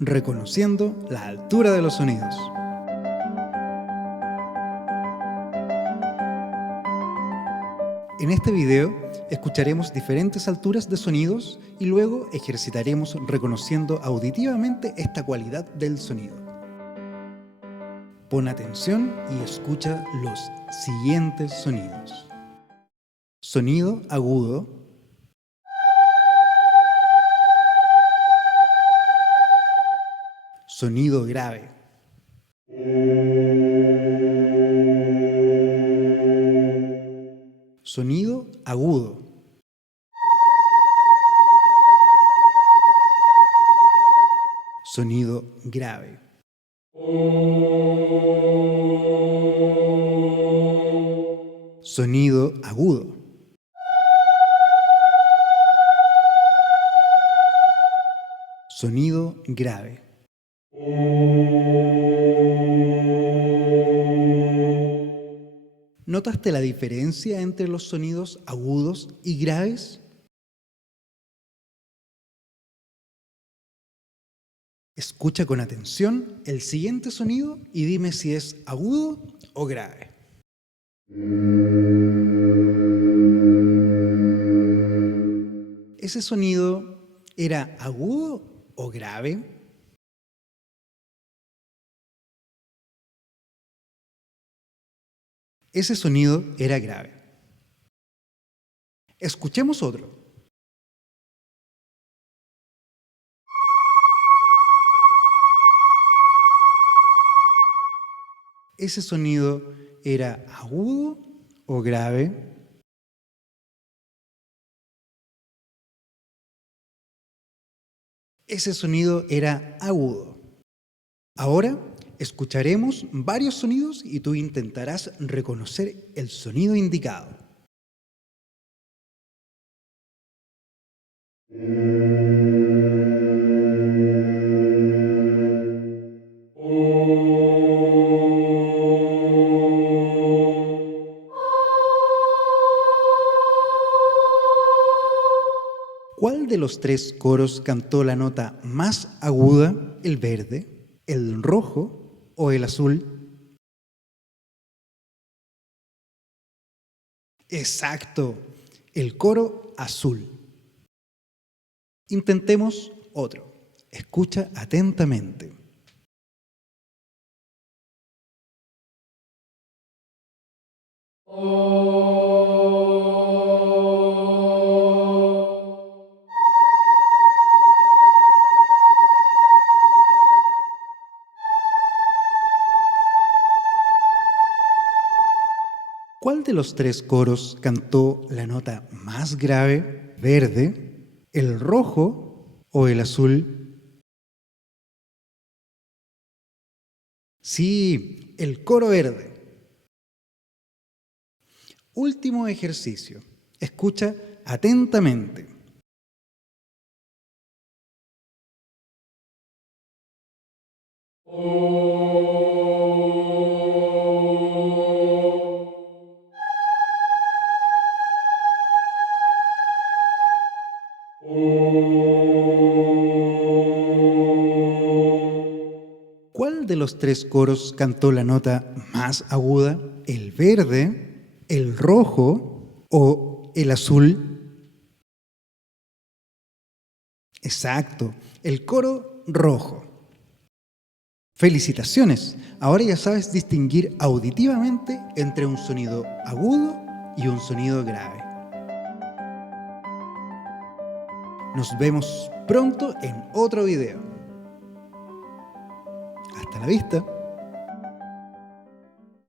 reconociendo la altura de los sonidos. En este video escucharemos diferentes alturas de sonidos y luego ejercitaremos reconociendo auditivamente esta cualidad del sonido. Pon atención y escucha los siguientes sonidos. Sonido agudo. Sonido grave. Sonido agudo. Sonido grave. Sonido agudo. Sonido grave. ¿Notaste la diferencia entre los sonidos agudos y graves? Escucha con atención el siguiente sonido y dime si es agudo o grave. ¿Ese sonido era agudo o grave? Ese sonido era grave. Escuchemos otro. ¿Ese sonido era agudo o grave? Ese sonido era agudo. Ahora escucharemos varios sonidos y tú intentarás reconocer el sonido indicado. ¿Cuál de los tres coros cantó la nota más aguda, el verde, el rojo o el azul? Exacto, el coro azul. Intentemos otro. Escucha atentamente. ¿Cuál de los tres coros cantó la nota más grave, verde, el rojo o el azul? Sí, el coro verde. Último ejercicio. Escucha atentamente. ¿Cuál de los tres coros cantó la nota más aguda? ¿El verde, el rojo o el azul? Exacto, el coro rojo. ¡Felicitaciones! Ahora ya sabes distinguir auditivamente entre un sonido agudo y un sonido grave. Nos vemos pronto en otro video. Hasta la vista.